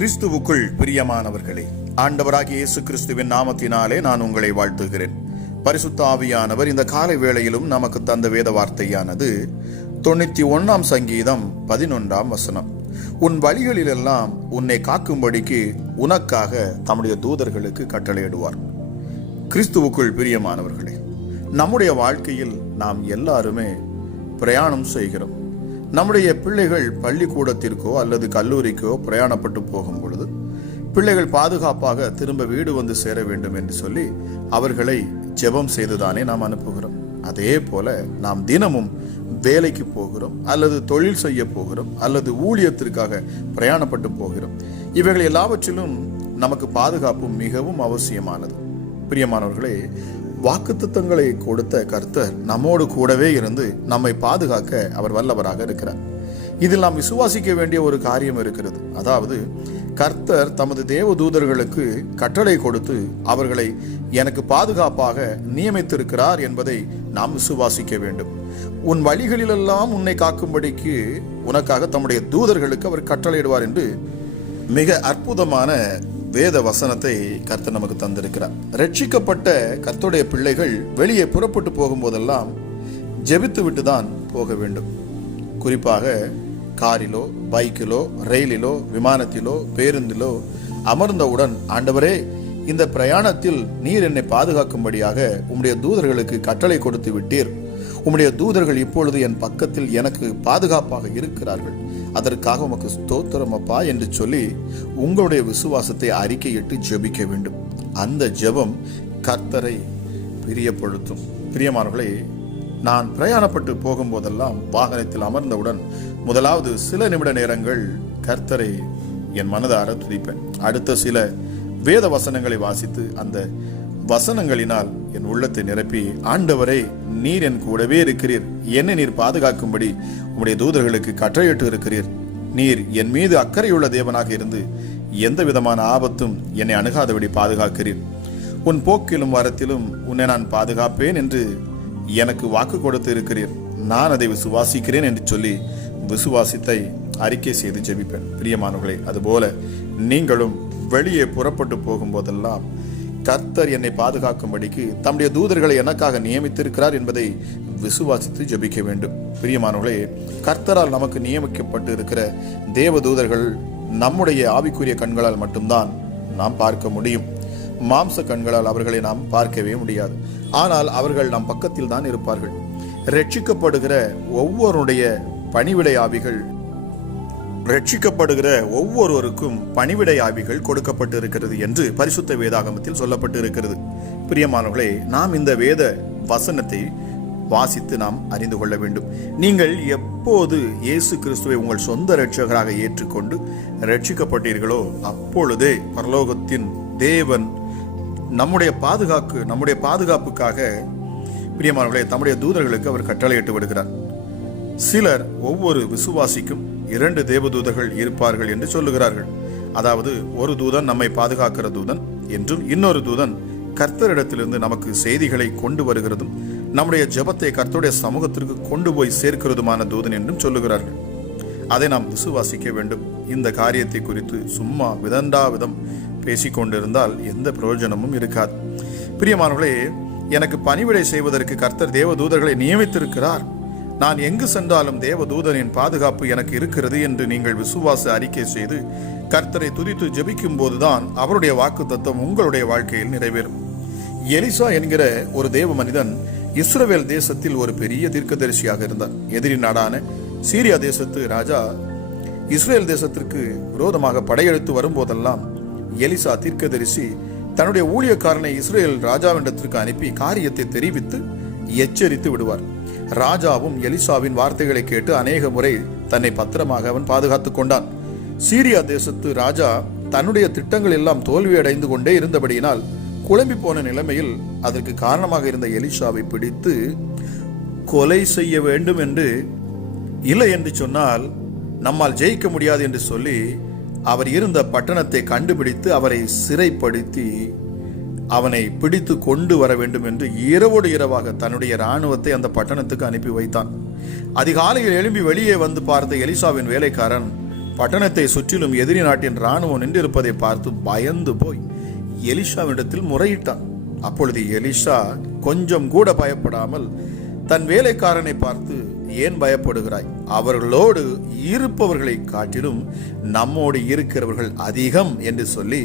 கிறிஸ்துவுக்குள் பிரியமானவர்களே ஆண்டவராகிய இயேசு கிறிஸ்துவின் நாமத்தினாலே நான் உங்களை வாழ்த்துகிறேன். பரிசுத்த ஆவியானவர் இந்த காலை வேளையிலும் நமக்கு தந்த வேத வார்த்தையானது தொண்ணூத்தி ஒன்னாம் சங்கீதம் பதினொன்றாம் வசனம். உன் வழிகளிலெல்லாம் உன்னை காக்கும்படிக்கு உனக்காக தம்முடைய தூதர்களுக்கு கட்டளையிடுவார். கிறிஸ்துவுக்குள் பிரியமானவர்களே நம்முடைய வாழ்க்கையில் நாம் எல்லாருமே பிரயாணம் செய்கிறோம். நம்முடைய பிள்ளைகள் பள்ளிக்கூடத்திற்கோ அல்லது கல்லூரிக்கோ பிரயாணப்பட்டு போகும் பொழுது பிள்ளைகள் பாதுகாப்பாக திரும்ப வீடு வந்து சேர வேண்டும் என்று சொல்லி அவர்களை ஜெபம் செய்துதானே நாம் அனுப்புகிறோம். அதே போல நாம் தினமும் வேலைக்கு போகிறோம் அல்லது தொழில் செய்ய போகிறோம் அல்லது ஊழியத்திற்காக பிரயாணப்பட்டு போகிறோம். இவைகள் எல்லாவற்றிலும் நமக்கு பாதுகாப்பு மிகவும் அவசியமானது. பிரியமானவர்களே வாக்குத்தத்தங்களை கொடுத்த கர்த்தர் நம்மோடு கூடவே இருந்து நம்மை பாதுகாக்க அவர் வல்லவராக இருக்கிறார். இதில் நாம் விசுவாசிக்க வேண்டிய ஒரு காரியம் இருக்கிறது. அதாவது கர்த்தர் தமது தேவ தூதர்களுக்கு கட்டளை கொடுத்து அவர்களை எனக்கு பாதுகாப்பாக நியமித்திருக்கிறார் என்பதை நாம் விசுவாசிக்க வேண்டும். உன் வழிகளிலெல்லாம் உன்னை காக்கும்படிக்கு உனக்காக தம்முடைய தூதர்களுக்கு அவர் கட்டளையிடுவார் என்று மிக அற்புதமான வேத வசனத்தை கர்த்தர் நமக்கு தந்திருக்கிறார். ரட்சிக்கப்பட்ட கர்த்தருடைய பிள்ளைகள் வெளியே புறப்பட்டு போகும்போதெல்லாம் ஜெபித்து விட்டு தான் போக வேண்டும். குறிப்பாக காரிலோ பைக்கிலோ ரயிலிலோ விமானத்திலோ பேருந்திலோ அமர்ந்தவுடன் ஆண்டவரே இந்த பிரயாணத்தில் நீர் என்னை பாதுகாக்கும்படியாக உம்முடைய தூதர்களுக்கு கட்டளை கொடுத்து விட்டீர். உம்முடைய தூதர்கள் இப்பொழுது என் பக்கத்தில் எனக்கு பாதுகாப்பாக இருக்கிறார்கள். அதற்காக உமக்கு ஸ்தோத்திரம் அப்பா என்று சொல்லி உங்களுடைய விசுவாசத்தை அறிக்கையிட்டு ஜெபிக்க வேண்டும். அந்த ஜெபம் கர்த்தரை பிரியப்படுத்தும். பிரியமானவர்களே நான் பிரயாணப்பட்டு போகும்போதெல்லாம் வாகனத்தில் அமர்ந்தவுடன் முதலாவது சில நிமிட நேரங்கள் கர்த்தரை என் மனதார துதிப்பேன். அடுத்த சில வேத வசனங்களை வாசித்து அந்த வசனங்களினால் என் உள்ளத்தை நிரப்பி ஆண்டவரை நீர் என் கூடவே இருக்கிறீர். என்னை நீர் பாதுகாக்கும்படி உம்முடைய தூதர்களுக்கு கட்டளையிட்டு இருக்கிறீர். நீர் என் மீது அக்கறையுள்ள தேவனாக இருந்து எந்த விதமான ஆபத்தும் என்னை அணுகாதபடி பாதுகாக்கிறீர். உன் போக்கிலும் வரத்திலும் உன்னை நான் பாதுகாப்பேன் என்று எனக்கு வாக்கு கொடுத்து இருக்கிறீர். நான் அதை விசுவாசிக்கிறேன் என்று சொல்லி விசுவாசித்தை அறிக்கை செய்து ஜெபிப்பேன். பிரியமானவர்களே அதுபோல நீங்களும் வெளியே புறப்பட்டு போகும்போதெல்லாம் கர்த்தர் என்னை பாதுகாக்கும்படிக்கு தம்முடைய தூதர்களை எனக்காக நியமித்திருக்கிறார் என்பதை விசுவாசித்து ஜெபிக்க வேண்டும். பிரியமானவர்களே கர்த்தரால் நமக்கு நியமிக்கப்பட்டு இருக்கிற தேவ தூதர்கள் நம்முடைய ஆவிக்குரிய கண்களால் மட்டும்தான் நாம் பார்க்க முடியும். மாம்ச கண்களால் அவர்களை நாம் பார்க்கவே முடியாது. ஆனால் அவர்கள் நம் பக்கத்தில் தான் இருப்பார்கள். ரட்சிக்கப்படுகிற ஒவ்வொருடைய பணிவிடை ஆவிகள் ரட்சிக்கப்படுகிற ஒவ்வொருவருக்கும் பணிவிடை ஆவிகள் கொடுக்கப்பட்டு இருக்கிறது என்று பரிசுத்த வேதாகமத்தில் சொல்லப்பட்டு இருக்கிறது பிரியமானவர்களே நாம் இந்த வேத வசனத்தை வாசித்து நாம் அறிந்து கொள்ள வேண்டும். நீங்கள் எப்போது இயேசு கிறிஸ்துவை உங்கள் சொந்த ரட்சகராக ஏற்றுக்கொண்டு ரட்சிக்கப்பட்டீர்களோ அப்பொழுதே பரலோகத்தின் தேவன் நம்முடைய பாதுகாப்பு நம்முடைய பாதுகாப்புக்காக பிரியமானவர்களே தம்முடைய தூதர்களுக்கு அவர் கட்டளையிட்டு விடுகிறார். சிலர் ஒவ்வொரு விசுவாசிக்கும் இரண்டு தேவதூதர்கள் இருப்பார்கள் என்று சொல்லுகிறார்கள். அதாவது ஒரு தூதன் நம்மை பாதுகாக்கிற தூதன் என்றும் இன்னொரு தூதன் கர்த்தரிடத்திலிருந்து நமக்கு செய்திகளை கொண்டு வருகிறதும் நம்முடைய ஜெபத்தை கர்த்தருடைய சமூகத்திற்கு கொண்டு போய் சேர்க்கிறதுமான தூதன் என்றும் சொல்லுகிறார்கள். அதை நாம் விசுவாசிக்க வேண்டும். இந்த காரியத்தை குறித்து சும்மா விதண்டா விதம் பேசிக்கொண்டிருந்தால் எந்த பிரயோஜனமும் இருக்காது. பிரியமானவர்களே எனக்கு பணிவிடை செய்வதற்கு கர்த்தர் தேவதூதர்களை நியமித்திருக்கிறார். நான் எங்கு சென்றாலும் தேவதூதனின் பாதுகாப்பு எனக்கு இருக்கிறது என்று நீங்கள் விசுவாச அறிக்கை செய்து கர்த்தரை துதித்து ஜெபிக்கும் போதுதான் அவருடைய வாக்கு தத்துவம் உங்களுடைய வாழ்க்கையில் நிறைவேறும். எலிசா என்கிற ஒரு தேவ மனிதன் இஸ்ரவேல் தேசத்தில் ஒரு பெரிய தீர்க்கதரிசியாக இருந்தார் எதிரி நாடான சீரியா தேசத்து ராஜா இஸ்ரேல் தேசத்திற்கு விரோதமாக படையெடுத்து வரும்போதெல்லாம் எலிசா தீர்க்கதரிசி தன்னுடைய ஊழியக்காரனை இஸ்ரேல் ராஜாவிடத்திற்கு அனுப்பி காரியத்தை தெரிவித்து எச்சரித்து விடுவார். ராஜாவும் எலிசாவின் வார்த்தைகளை கேட்டு அநேக முறை தன்னை பத்திரமாக அவன் பாதுகாத்து கொண்டான். சீரியா தேசத்து ராஜா தன்னுடைய திட்டங்கள் எல்லாம் தோல்வியடைந்து கொண்டே இருந்தபடியினால் குழம்பி போன நிலைமையில் அதற்கு காரணமாக இருந்த எலிஷாவை பிடித்து கொலை செய்ய வேண்டும் என்று இல்லை என்று சொன்னால் நம்மால் ஜெயிக்க முடியாது என்று சொல்லி அவர் இருந்த பட்டணத்தை கண்டுபிடித்து அவரை சிறைப்படுத்தி அவனை பிடித்து கொண்டு வர வேண்டும் என்று இரவோடு இரவாக தன்னுடைய இராணுவத்தை அந்த பட்டணத்துக்கு அனுப்பி வைத்தான். அதிகாலையில் எழும்பி வெளியே வந்து பார்த்த எலிசாவின் வேலைக்காரன் பட்டணத்தை சுற்றிலும் எதிரி நாட்டின் ராணுவம் நின்றிருப்பதை பார்த்து பயந்து போய் எலிஷாவிடத்தில் முறையிட்டான். அப்பொழுது எலிஷா கொஞ்சம் கூட பயப்படாமல் தன் வேலைக்காரனை பார்த்து ஏன் பயப்படுகிறாய்? அவர்களோடு இருப்பவர்களை காட்டிலும் நம்மோடு இருக்கிறவர்கள் அதிகம் என்று சொல்லி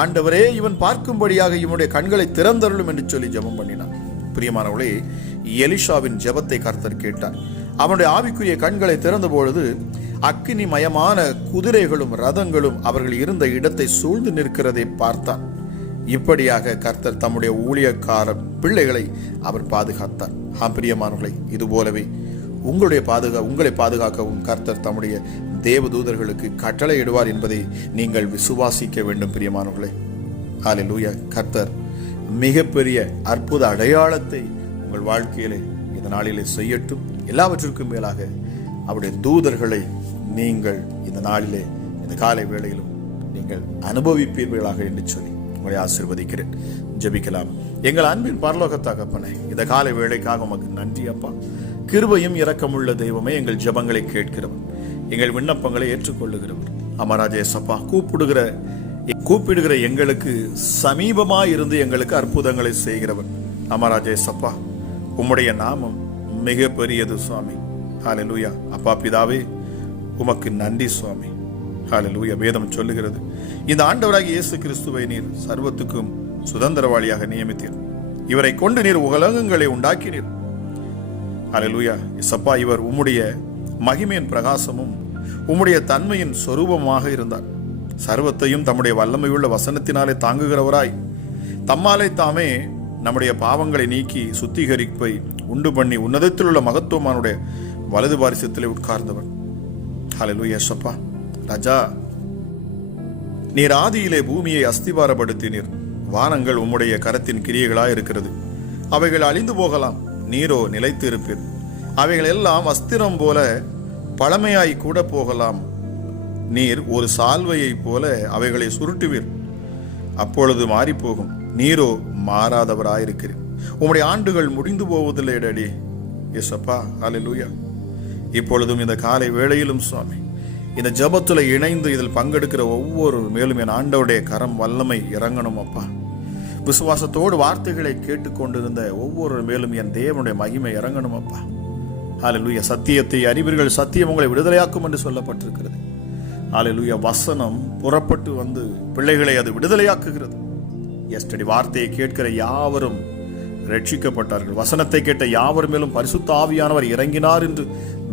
ஆண்டவரே இவன் பார்க்கும்படியாக இவனுடைய கண்களை திறந்தருளும் என்று சொல்லி ஜெபம் பண்ணினான். பிரியமானவளே எலிஷாவின் ஜெபத்தை கர்த்தர் கேட்டார். அவனுடைய ஆவிக்குரிய கண்களை திறந்த பொழுது அக்கினி மயமான குதிரைகளும் ரதங்களும் அவர்கள் இருந்த இடத்தை சூழ்ந்து நிற்கிறதை பார்த்தான். இப்படியாக கர்த்தர் தம்முடைய ஊழியக்கார பிள்ளைகளை அவர் பாதுகாத்தார். ஆம் பிரியமானவர்களே இது போலவே உங்களுடைய பாதுகா உங்களை பாதுகாக்கவும் கர்த்தர் தம்முடைய தேவதூதர்களுக்கு கட்டளையிடுவார் என்பதை நீங்கள் விசுவாசிக்க வேண்டும் பிரியமானவர்களே. ஹalleluya கர்த்தர் மிகப்பெரிய அற்புத அடையாளத்தை உங்கள் வாழ்க்கையிலே இந்த நாளிலே செய்யட்டும். எல்லாவற்றிற்கும் மேலாக அவருடைய தூதர்களை நீங்கள் இந்த நாளிலே இந்த காலை வேளையிலும் நீங்கள் அனுபவிப்பீர்களாக என்று சொல்லி உங்களை ஆசீர்வதிக்கிறேன். ஜபிக்கலாம். எங்கள் அன்பின் பரலோக தகப்பனே இந்த காலை வேளைக்காக உமக்கு நன்றி அப்பா. கிருபையும் இரக்கமுள்ள தெய்வமே எங்கள் ஜபங்களை கேட்கிறவர். எங்கள் விண்ணப்பங்களை ஏற்றுக்கொள்ளுகிறவர். அமராஜேசப்பா கூப்பிடுகிற கூப்பிடுகிற எங்களுக்கு சமீபமாக இருந்து எங்களுக்கு அற்புதங்களை செய்கிறவர். அமராஜேசப்பா உம்முடைய நாமம் மிக பெரியது சுவாமி. ஹாலலூயா அப்பா பிதாவே உமக்கு நன்றி சுவாமி. ஹாலலூயா வேதம் சொல்லுகிறது. இந்த ஆண்டவராக இயேசு கிறிஸ்துவை நீர் சர்வத்துக்கும் சுதந்திரவாளியாக நியமித்தீர். இவரை கொண்டு நீர் உலகங்களை உண்டாக்கினீர். ஹalleluya. இசப்பா இவர் உம்முடைய மகிமையின் பிரகாசமும் உம்முடைய தன்மையின் சொரூபமாக இருந்தார். சர்வத்தையும் தம்முடைய வல்லமையுள்ள வசனத்தினாலே தாங்குகிறவராய் தம்மாலே தாமே நம்முடைய பாவங்களை நீக்கி சுத்திகரிப்பை உண்டு பண்ணி உன்னதத்தில் உள்ள மகத்துவமானுடைய வலது பாரிசத்திலே உட்கார்ந்தவர். ஹalleluya இயேசப்பா ராஜா நீர் ஆதியிலே பூமியை அஸ்திவாரப்படுத்தினீர். வானங்கள் உம்முடைய கரத்தின் கிரியைகளாய் இருக்கிறது அவைகள் அழிந்து போகலாம். நீரோ நிலைத்து இருப்பீர் அவைகள் எல்லாம் அஸ்திரம் போல பழமையாய் கூட போகலாம். நீர் ஒரு சால்வையைப் போல அவைகளை சுருட்டுவீர். அப்பொழுது மாறிப்போகும். நீரோ மாறாதவராயிருக்கிறீர். உம்முடைய ஆண்டுகள் முடிந்து போவதில்லை டடி. எஸ்அப்பா அல்லேலூயா இப்பொழுதும் இந்த காலை வேளையிலும் சுவாமி இந்த ஜபத்தில் இணைந்து இதில் பங்கெடுக்கிற ஒவ்வொரு மேலும் என் ஆண்டவுடைய கரம் வல்லமை இறங்கணும் அப்பா. விசுவாசத்தோடு வார்த்தைகளை கேட்டுக்கொண்டிருந்த ஒவ்வொரு மேலும் என் தேவனுடைய மகிமை இறங்கணும் அப்பா ஹalleluya சத்தியத்தை அறிவீர்கள். சத்தியம் உங்களை விடுதலையாக்கும் என்று சொல்லப்பட்டிருக்கிறது. ஹalleluya வசனம் புறப்பட்டு வந்து பிள்ளைகளை அது விடுதலையாக்குகிறது. எஸ்டடி வார்த்தையை கேட்கிற யாவரும் ரட்சிக்கப்பட்டார்கள். வசனத்தை கேட்ட யாவர் மேலும் பரிசுத்த ஆவியானவர் இறங்கினார் என்று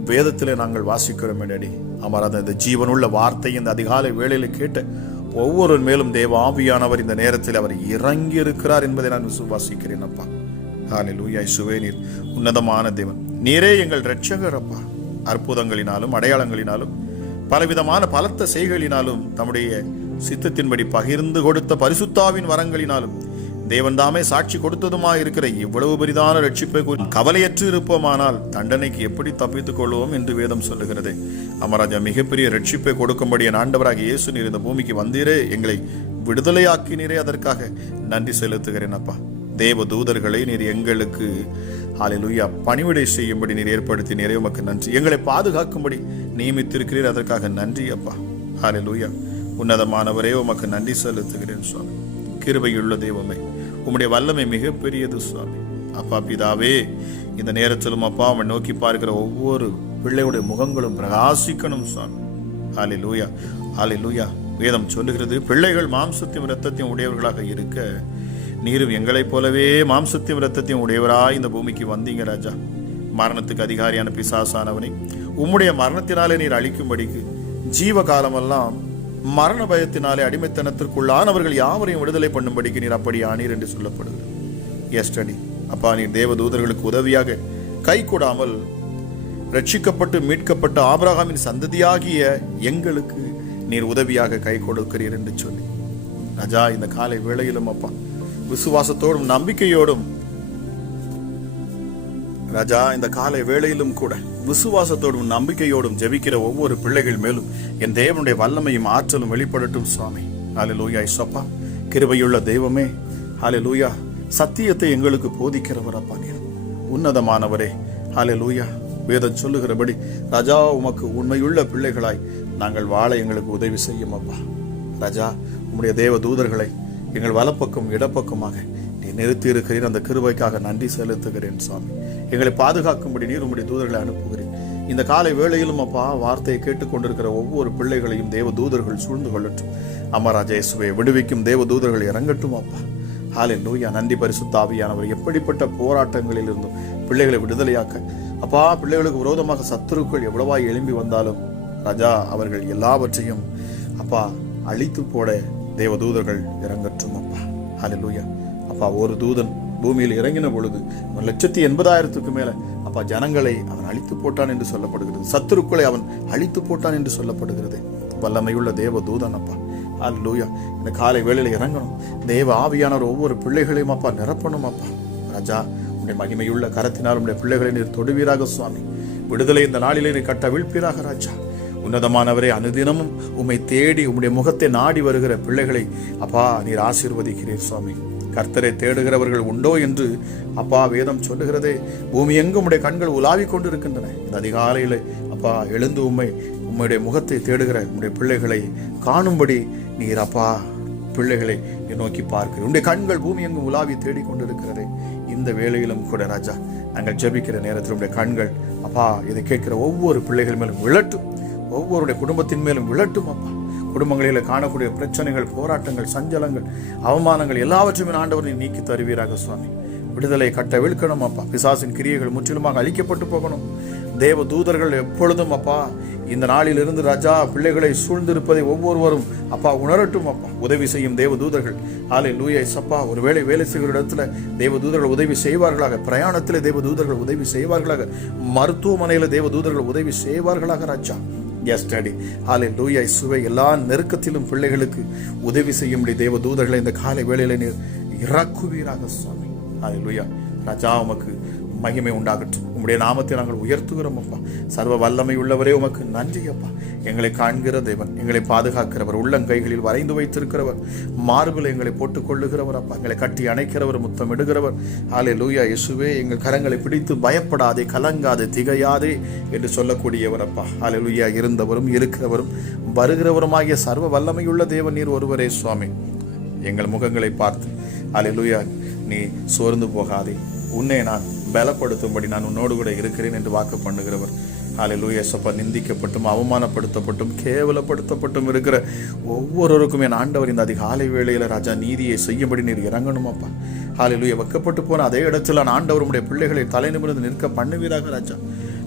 வேதத்திலே நாங்கள் வாசிக்கிறோம் என்னடி. அமர் அந்த ஜீவனுள்ள வார்த்தை இந்த அதிகாலை வேளையில் கேட்ட ஒவ்வொரு மேலும் தேவ ஆவியானவர் இந்த நேரத்தில் அவர் இறங்கி இருக்கிறார் என்பதை நான் விசுவாசிக்கிறேன் அப்பா. ஹalleluya இயேசுவே நீர் உன்னதமான தேவன். நீரே எங்கள் ரட்சகர் அப்பா. அற்புதங்களினாலும் அடையாளங்களினாலும் பலவிதமான பலத்த செய்களினாலும் தம்முடைய சித்தத்தின்படி பகிர்ந்து கொடுத்த பரிசுத்தாவின் வரங்களினாலும் தேவன் தாமே சாட்சி கொடுத்ததுமாய் இருக்கிற இவ்வளவு பெரிதான ரட்சிப்பை கவலையற்று இருப்போமானால் தண்டனைக்கு எப்படி தப்பித்துக் கொள்வோம் என்று வேதம் சொல்லுகிறது. அமராஜா மிகப்பெரிய ரட்சிப்பை கொடுக்கும்படி என் ஆண்டவராக இயேசு நீர் இந்த பூமிக்கு வந்தீரே. எங்களை விடுதலையாக்கினீரே அதற்காக நன்றி செலுத்துகிறேன் அப்பா. தேவ தூதர்களை நீர் எங்களுக்கு ஹalleluya பணிவிடை செய்யும்படி நீர் ஏற்படுத்தி நிறைய உமக்கு நன்றி. எங்களை பாதுகாக்கும்படி நியமித்திருக்கிறீர் அதற்காக நன்றி அப்பா. ஹalleluya. உன்னதமானவரே உமக்கு நன்றி செலுத்துகிறேன் சுவாமி. கிருபையுள்ள தெய்வமே உம்முடைய வல்லமை மிகப்பெரியது சுவாமி. அப்பா பிதாவே இந்த நேரத்திலும் அப்பா அவன் நோக்கி பார்க்கிற ஒவ்வொரு பிள்ளையுடைய முகங்களும் பிரகாசிக்கணும் சுவாமி ஹாலே லூயா ஆலி லூயா வேதம் சொல்லுகிறது பிள்ளைகள் மாம்சத்தையும் இரத்தத்தையும் உடையவர்களாக இருக்க நீரும் எங்களைப் போலவே மாம்சத்தையும் இரத்தத்தையும் உடையவராய் இந்த பூமிக்கு வந்தீங்க ராஜா. மரணத்துக்கு அதிகாரியான பிசாசானவனை உம்முடைய மரணத்தினாலே நீர் அழிக்கும்படிக்கு ஜீவ காலமெல்லாம் மரண பயத்தினாலே அடிமைத்தனத்திற்குள்ளானவர்கள் யாவரையும் விடுதலை பண்ணும்படிக்கு நீர் அப்படி ஆனீர் என்று சொல்லப்படுகிறது. எஸ்டடி அப்பா நீர் தேவதூதர்களுக்கு உதவியாக கை கூடாமல் ரட்சிக்கப்பட்டு மீட்கப்பட்ட ஆபிரகாமின் சந்ததியாகிய எங்களுக்கு நீர் உதவியாக கை கொடுக்கிறீர் என்று சொல்லி. ராஜா இந்த காலை வேளையிலும் அப்பா விசுவாசத்தோடும் நம்பிக்கையோடும் ராஜா இந்த காலை வேளையிலும் கூட விசுவாசத்தோடும் நம்பிக்கையோடும் ஜெபிக்கிற ஒவ்வொரு பிள்ளைகள் மேலும் என் தேவனுடைய வல்லமையும் ஆற்றலும் வெளிப்படட்டும் சுவாமி. ஹாலே லூயா இசப்பா கிருபையுள்ள தெய்வமே ஹாலே லூயா சத்தியத்தை எங்களுக்கு போதிக்கிறவர் அப்பா நீர். உன்னதமானவரே ஹாலே லூயா வேதம் சொல்லுகிறபடி ராஜா உமக்கு உண்மையுள்ள பிள்ளைகளாய் நாங்கள் வாழ எங்களுக்கு உதவி செய்யும் அப்பா. ராஜா உம்முடைய தேவ தூதர்களை எங்கள் வலப்பக்கம் இடப்பக்கமாக நீ நிறுத்தி இருக்கிறீர். அந்த கிருபைக்காக நன்றி செலுத்துகிறேன் சுவாமி. எங்களை பாதுகாக்கும்படி நீர் உம்முடைய தூதர்களை அனுப்புகிறேன் இந்த காலை வேளையிலும் அப்பா வார்த்தையை கேட்டுக்கொண்டிருக்கிற ஒவ்வொரு பிள்ளைகளையும் தேவ தூதர்கள் சூழ்ந்து கொள்ளட்டும். அமராஜேசுவை விடுவிக்கும். தேவ தூதர்கள் இறங்கட்டும் அப்பா. ஹாலே லூயா நன்றி பரிசுத்தாவியானவர் எப்படிப்பட்ட போராட்டங்களில் இருந்தும் பிள்ளைகளை விடுதலையாக்க. அப்பா பிள்ளைகளுக்கு விரோதமாக சத்துருக்கள் எவ்வளவா எழும்பி வந்தாலும் ராஜா அவர்கள் எல்லாவற்றையும் அப்பா அழித்து போட தேவதூதர்கள் இறங்கட்டும் அப்பா. லூயா அப்பா ஒரு தூதன் பூமியில் இறங்கின பொழுது ஒரு லட்சத்தி எண்பதாயிரத்துக்கு மேல அப்பா ஜனங்களை அவன் அழித்து போட்டான் என்று சொல்லப்படுகிறது. சத்துருக்களை அவன் அழித்து போட்டான் என்று சொல்லப்படுகிறது. வல்லமையுள்ள தேவ தூதன் அப்பா. அல்லூயா இந்த காலை வேளையில் இறங்கணும். தேவ ஆவியானவர் ஒவ்வொரு பிள்ளைகளையும் அப்பா நிரப்பணும் அப்பா. ராஜா உடைய மகிமையுள்ள கரத்தினால் உடைய பிள்ளைகளை நீர் தொடுவீராக சுவாமி. விடுதலை இந்த நாளிலே நீர் கட்ட வீழ்ப்பீராக ராஜா. உன்னதமானவரே அனுதினமும் உம்மை தேடி உம்முடைய முகத்தை நாடி வருகிற பிள்ளைகளை அப்பா நீர் ஆசீர்வதிக்கிறீர் சுவாமி. கர்த்தரை தேடுகிறவர்கள் உண்டோ என்று அப்பா வேதம் சொல்லுகிறதே. பூமி எங்கும் உம்முடைய கண்கள் உலாவிக் கொண்டிருக்கின்றன. இந்த அதிகாலையில் அப்பா எழுந்து உம்மை உம்முடைய முகத்தை தேடுகிற உம்முடைய பிள்ளைகளை காணும்படி நீர் அப்பா பிள்ளைகளை நோக்கி பார்க்கிறேன். உடைய கண்கள் பூமி எங்கும் உலாவி தேடிக்கொண்டிருக்கிறதே இந்த வேளையிலும் கூட ராஜா நாங்கள் ஜெபிக்கிற நேரத்தில் உடைய கண்கள் அப்பா இதை கேட்கிற ஒவ்வொரு பிள்ளைகள் மேலும் விழட்டும். ஒவ்வொருடைய குடும்பத்தின் மேலும் விழட்டும் அப்பா. குடும்பங்களில் காணக்கூடிய பிரச்சனைகள் போராட்டங்கள் சஞ்சலங்கள் அவமானங்கள் எல்லாவற்றையும் ஆண்டவர் நீ நீக்கி தருவீராக சுவாமி. விடுதலை கட்ட விழுக்கணும் அப்பா. பிசாசின் கிரியைகள் முற்றிலுமாக அழிக்கப்பட்டு போகணும். தேவ தூதர்கள் எப்பொழுதும் அப்பா இந்த நாளிலிருந்து ராஜா பிள்ளைகளை சூழ்ந்திருப்பதை ஒவ்வொருவரும் அப்பா உணரட்டும் அப்பா. உதவி செய்யும் தேவ தூதர்கள் ஆலை லூயை சப்பா ஒருவேளை வேலை செய்கிற இடத்துல தேவ தூதர்கள் உதவி செய்வார்களாக பிரயாணத்தில் தேவ தூதர்கள் உதவி செய்வார்களாக மருத்துவமனையில் தேவ தூதர்கள் உதவி செய்வார்களாக ராஜா. எஸ் ஆலை லூயா சுவை எல்லா நெருக்கத்திலும் பிள்ளைகளுக்கு உதவி செய்யும்படி தேவ தூதர்களை இந்த காலை வேளையில நீர் இறக்குவீராக சுவாமி. ஆலை லூயா ராஜா உமக்கு மகிமை உண்டாகட்டும். உம்முடைய நாமத்தை நாங்கள் உயர்த்துகிறோம் அப்பா. சர்வ வல்லமை உள்ளவரே உமக்கு நன்றி அப்பா. எங்களை காண்கிற தேவன் எங்களை பாதுகாக்கிறவர் உள்ளங்கைகளில் வரைந்து வைத்திருக்கிறவர் மார்பில் எங்களை போட்டுக் கொள்ளுகிறவர் அப்பா. எங்களை கட்டி அணைக்கிறவர் முத்தமிடுகிறவர். ஆலே லூயா இயேசுவே எங்கள் கரங்களை பிடித்து பயப்படாதே கலங்காதே திகையாதே என்று சொல்லக்கூடியவர் அப்பா. ஆலே லூயா இருந்தவரும் இருக்கிறவரும் வருகிறவருமாகிய சர்வ வல்லமையுள்ள தேவன் நீர் ஒருவரே சுவாமி. எங்கள் முகங்களை பார்த்து அலையிலுயா நீ சோர்ந்து போகாதே. உன்னை நான் பலப்படுத்தும்படி நான் உன்னோடு கூட இருக்கிறேன் என்று வாக்கு பண்ணுகிறவர். ஆலை சப்பா நிந்திக்கப்பட்டும் அவமானப்படுத்தப்பட்டும் கேவலப்படுத்தப்பட்டும் இருக்கிற ஒவ்வொருவருக்கும் என் ஆண்டவர் இந்த அதிகாலை வேளையில் ராஜா நீதியை செய்யும்படி நீர் இறங்கணுமாப்பா. ஆலை லூய வைக்கப்பட்டு போன அதே இடத்துல நான் ஆண்டவர் உடைய பிள்ளைகளை தலை நிமிர்ந்து நிற்க பண்ணுவீராக ராஜா.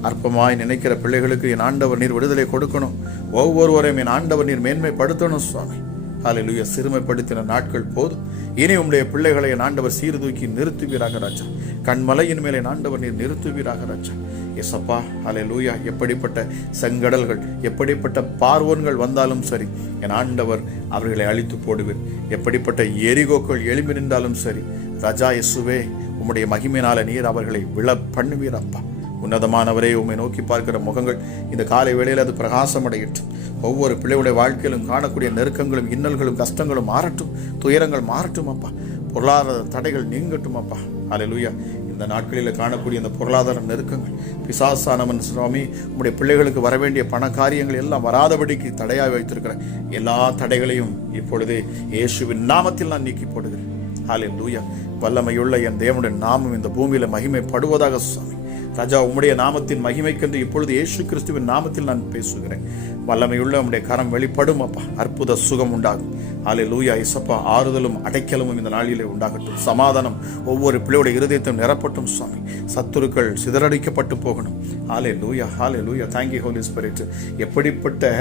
அற்பமாய் நினைக்கிற பிள்ளைகளுக்கு என் ஆண்டவர் நீர் விடுதலை கொடுக்கணும். ஒவ்வொருவரையும் என் ஆண்டவர் நீர் மேன்மைப்படுத்தணும் சுவாமி. ஹalleluya சிறுமைப்படுத்தின நாட்கள் போதும். இனி உம்முடைய பிள்ளைகளை என் ஆண்டவர் சீர்தூக்கி நிறுத்துவீராக ராஜா. கண்மலையின் மேலே ஆண்டவர் நீர் நிறுத்துவீராக ராஜா. எசப்பா அலை லூயா எப்படிப்பட்ட செங்கடல்கள் எப்படிப்பட்ட பார்வோன்கள் வந்தாலும் சரி என் ஆண்டவர் அவர்களை அழித்து போடுவேன் எப்படிப்பட்ட எரிகோக்கள் எழும்பி நின்றாலும் சரி ரஜா இயேசுவே உம்முடைய மகிமையினால நீர் அவர்களை விழ பண்ணுவீர் அப்பா. உன்னதமானவரே உம்மை நோக்கி பார்க்கிற முகங்கள் இந்த காலை வேளையில் அது பிரகாசமடையட்டும். ஒவ்வொரு பிள்ளையுடைய வாழ்க்கையிலும் காணக்கூடிய நெருக்கங்களும் இன்னல்களும் கஷ்டங்களும் மாறட்டும். துயரங்கள் மாறட்டும் அப்பா. பொருளாதார தடைகள் நீங்கட்டும் அப்பா. அலையலூயா இந்த நாட்களில் காணக்கூடிய இந்த பொருளாதார நெருக்கங்கள். பிசாசானவன் சுவாமி உங்களுடைய பிள்ளைகளுக்கு வர வேண்டிய பண காரியங்கள் எல்லாம் வராதபடிக்கு தடையாக வைத்திருக்கிற எல்லா தடைகளையும் இப்பொழுதே இயேசுவின் நாமத்தில் நான் நீக்கி போடுகிறேன். ஹாலின் லூயா வல்லமையுள்ள என் தேவனுடைய நாமம் இந்த பூமியில் மகிமைப்படுவதாக சுவாமி. ராஜா உம்முடைய நாமத்தின் மகிமைக்கென்று இப்பொழுது இயேசு கிறிஸ்துவின் நாமத்தில் நான் பேசுகிறேன். வல்லமையுள்ள உம்முடைய கரம் வெளிப்படும் அப்பா. அற்புத சுகம் உண்டாகும். ஆலே லூயா இசப்பா ஆறுதலும் அடைக்கலமும் இந்த நாளிலே உண்டாகட்டும். சமாதானம் ஒவ்வொரு பிள்ளையோட இருதயத்தையும் நிரப்பட்டும் சுவாமி. சத்துருக்கள் சிதறடிக்கப்பட்டு போகணும். ஆலே லூயா ஆலே லூயா தேங்க்யூ ஹோலி ஸ்பிரிட் எப்படிப்பட்ட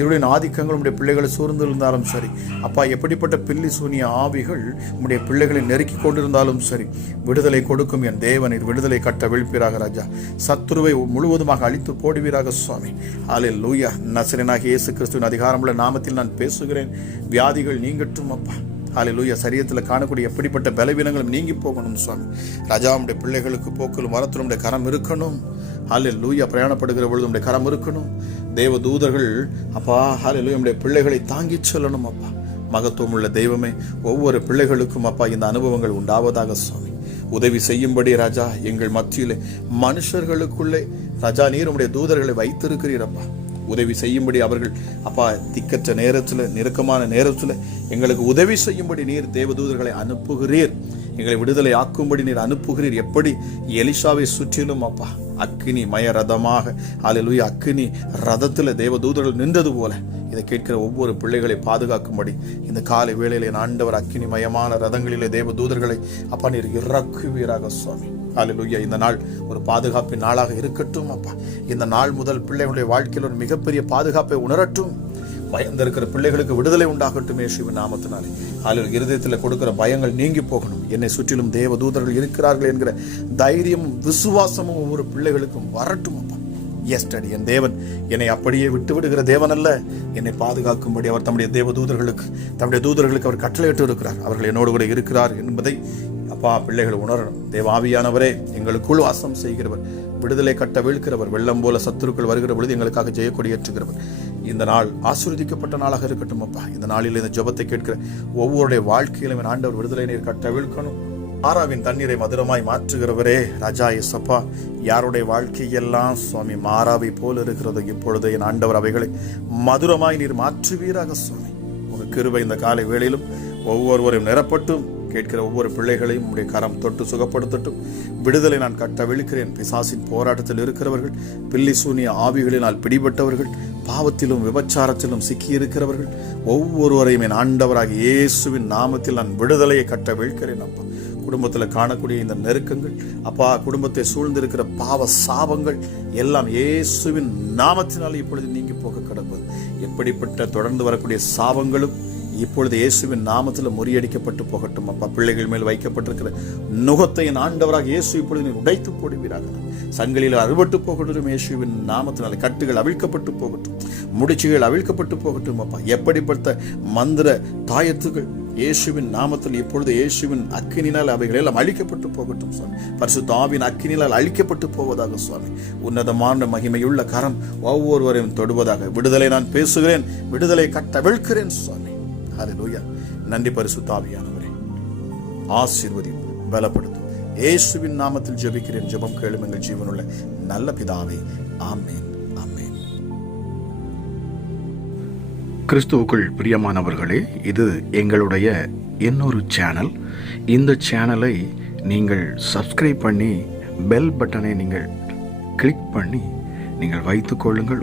இருளின் ஆதிக்கங்கள் உடைய பிள்ளைகளை சூழ்ந்திருந்தாலும் சரி அப்பா எப்படிப்பட்ட பில்லி சூனிய ஆவிகள் உடைய பிள்ளைகளை நெருக்கி கொண்டிருந்தாலும் சரி விடுதலை கொடுக்கும் என் தேவனில் விடுதலை கட்ட விழிப்பிறாக ராஜா. சத்துருவை முழுவதுமாக அழித்து போடுவீராக சுவாமி. அலே லூயா நசரனாக இயேசு கிறிஸ்துவின் அதிகாரமுள்ள நாமத்தில் நான் பேசுகிறேன். வியாதிகள் நீங்கட்டும் அப்பா. ஆலே லூயா சரீரத்தில் காணக்கூடிய எப்படிப்பட்ட பலவீனங்களும் நீங்கி போகணும் சுவாமி. ராஜாவுடைய பிள்ளைகளுக்கு போக்கிலும் வரத்திலும் உடைய கரம் இருக்கணும். ஆலே லூயா பிரயாணப்படுகிற பொழுது உடைய கரம் இருக்கணும். தேவ தூதர்கள் அப்பா ஹாலே லூயா உடைய பிள்ளைகளை தாங்கிச் செல்லணும் அப்பா. மகத்துவம் உள்ள தெய்வமே ஒவ்வொரு பிள்ளைகளுக்கும் அப்பா இந்த அனுபவங்கள் உண்டாவதாக சுவாமி. உதவி செய்யும்படி ராஜா எங்கள் மத்தியிலே மனுஷர்களுக்குள்ளே ராஜா நீர் உடைய தூதர்களை வைத்திருக்கிறீரப்பா. உதவி செய்யும்படி அவர்கள் அப்பா திக்கற்ற நேரத்தில் நெருக்கமான நேரத்தில் எங்களுக்கு உதவி செய்யும்படி நீர் தேவதூதர்களை அனுப்புகிறீர். எங்களை விடுதலை ஆக்கும்படி நீர் அனுப்புகிறீர். எப்படி? எலிஷாவை சுற்றிலும் அப்பா அக்கினி மய ரதமாக அல்லேலூயா அக்கினி ரதத்தில் தேவதூதர்கள் நின்றது போல. இதை கேட்கிற ஒவ்வொரு பிள்ளைகளை பாதுகாக்கும்படி இந்த காலை வேளையிலே என் ஆண்டவர் அக்கினி மயமான ரதங்களிலே தேவ தூதர்களை அப்பா நீர் இறக்குவீராக சுவாமி. ஹalleluya இந்த நாள் ஒரு பாதுகாப்பின் நாளாக இருக்கட்டும் அப்பா. இந்த நாள் முதல் பிள்ளைகளுடைய வாழ்க்கையில் ஒரு மிகப்பெரிய பாதுகாப்பை உணரட்டும். பயந்திருக்கிற பிள்ளைகளுக்கு விடுதலை உண்டாகட்டும் இயேசுவின் நாமத்தினாலே. அதில் இருதயத்தில் கொடுக்கிற பயங்கள் நீங்கி போகணும். என்னை சுற்றிலும் தேவ தூதர்கள் இருக்கிறார்கள் என்கிற தைரியமும் விசுவாசமும் ஒவ்வொரு பிள்ளைகளுக்கும் வரட்டும் அப்பா. எஸ்டடி என் தேவன். என்னை அப்படியே விட்டு விடுகிற தேவன் அல்ல என்னை பாதுகாக்கும்படி அவர் தம்முடைய தேவ தூதர்களுக்கு தம்முடைய தூதர்களுக்கு அவர் கட்டளையிட்டு இருக்கிறார். அவர்கள் என்னோடு கூட இருக்கிறார் என்பதை அப்பா பிள்ளைகள் உணரணும். தேவாவியானவரே எங்களுக்குள் வாசம் செய்கிறவர். விடுதலை கட்ட வீழ்கிறவர். வெள்ளம் போல சத்துருக்கள் வருகிற பொழுது எங்களுக்காக ஜெயக்கொடியேற்றுகிறவர் இந்த நாள் ஆசீர்வதிக்கப்பட்ட நாளாக இருக்கட்டும் அப்பா. இந்த நாளில் இந்த ஜெபத்தை கேட்கிற ஒவ்வொருடைய வாழ்க்கையிலும் என் ஆண்டவர் விடுதலை நீர் கட்டவிழ்க்கணும். மாறாவின் தண்ணீரை மதுரமாய் மாற்றுகிறவரே ராஜா எசப்பா யாருடைய வாழ்க்கையெல்லாம் சுவாமி மாறாவை போல் இருக்கிறதோ இப்பொழுது என் ஆண்டவர் அவைகளை மதுரமாய் நீர் மாற்றுவீராக சுவாமி. உங்கள் கிருபை இந்த காலை வேளையிலும் ஒவ்வொருவரையும் நிரப்பட்டும். கேட்கிற ஒவ்வொரு பிள்ளைகளையும் உடைய கரம் தொட்டு சுகப்படுத்தட்டும். விடுதலை நான் கட்ட விழுக்கிறேன். பிசாசின் போராட்டத்தில் இருக்கிறவர்கள் பில்லி சூனிய ஆவிகளினால் பிடிபட்டவர்கள் பாவத்திலும் விபச்சாரத்திலும் சிக்கியிருக்கிறவர்கள் ஒவ்வொருவரையும் என் ஆண்டவராக இயேசுவின் நாமத்தில் நான் விடுதலையை கட்ட விழுக்கிறேன் அப்பா. குடும்பத்தில் காணக்கூடிய இந்த நெருக்கங்கள் அப்பா குடும்பத்தை சூழ்ந்திருக்கிற பாவ சாபங்கள் எல்லாம் இயேசுவின் நாமத்தினால் இப்பொழுது நீங்கி போக கிடப்பது. எப்படிப்பட்ட தொடர்ந்து வரக்கூடிய சாபங்களும் இப்பொழுது இயேசுவின் நாமத்தில் முறியடிக்கப்பட்டு போகட்டும் அப்பா. பிள்ளைகள் மேல் வைக்கப்பட்டிருக்கிற நுகத்தை ஆண்டவராக இயேசு இப்பொழுது நீர் உடைத்து போடுவீராக. சங்கிலில் அறுபட்டு போகட்டும் இயேசுவின் நாமத்தினால். கட்டுகள் அவிழ்க்கப்பட்டு போகட்டும். முடிச்சுகள் அவிழ்க்கப்பட்டு போகட்டும் அப்பா. எப்படிப்பட்ட மந்திர தாயத்துகள் இயேசுவின் நாமத்தில் இப்பொழுது இயேசுவின் அக்கினினால் அவைகள் எல்லாம் அழிக்கப்பட்டு போகட்டும் சுவாமி. பரிசு தாவின் அக்கினினால் அழிக்கப்பட்டு போவதாக சுவாமி. உன்னதமான மகிமையுள்ள கரம் ஒவ்வொருவரையும் தொடுவதாக. விடுதலை நான் பேசுகிறேன். விடுதலை கட்டவிழ்க்கிறேன் சுவாமி. ஹalleluya நன்றி பரிசுத்த ஆவியானவரே. ஆசீர்வதியும் பலப்படுத்தும். இயேசுவின் நாமத்தில் ஜெபிக்கிறேன். ஜெபம் கேளும் எங்கள் ஜீவனுள்ள நல்ல பிதாவே. ஆமேன் ஆமேன். கிறிஸ்துவுக்குள் பிரியமானவர்களே இது எங்களுடைய இன்னொரு சேனல் இந்த சேனலை நீங்கள் சப்ஸ்கிரைப் பண்ணி பெல் பட்டனை நீங்கள் கிளிக் பண்ணி நீங்கள் வைத்துக் கொள்ளுங்கள்.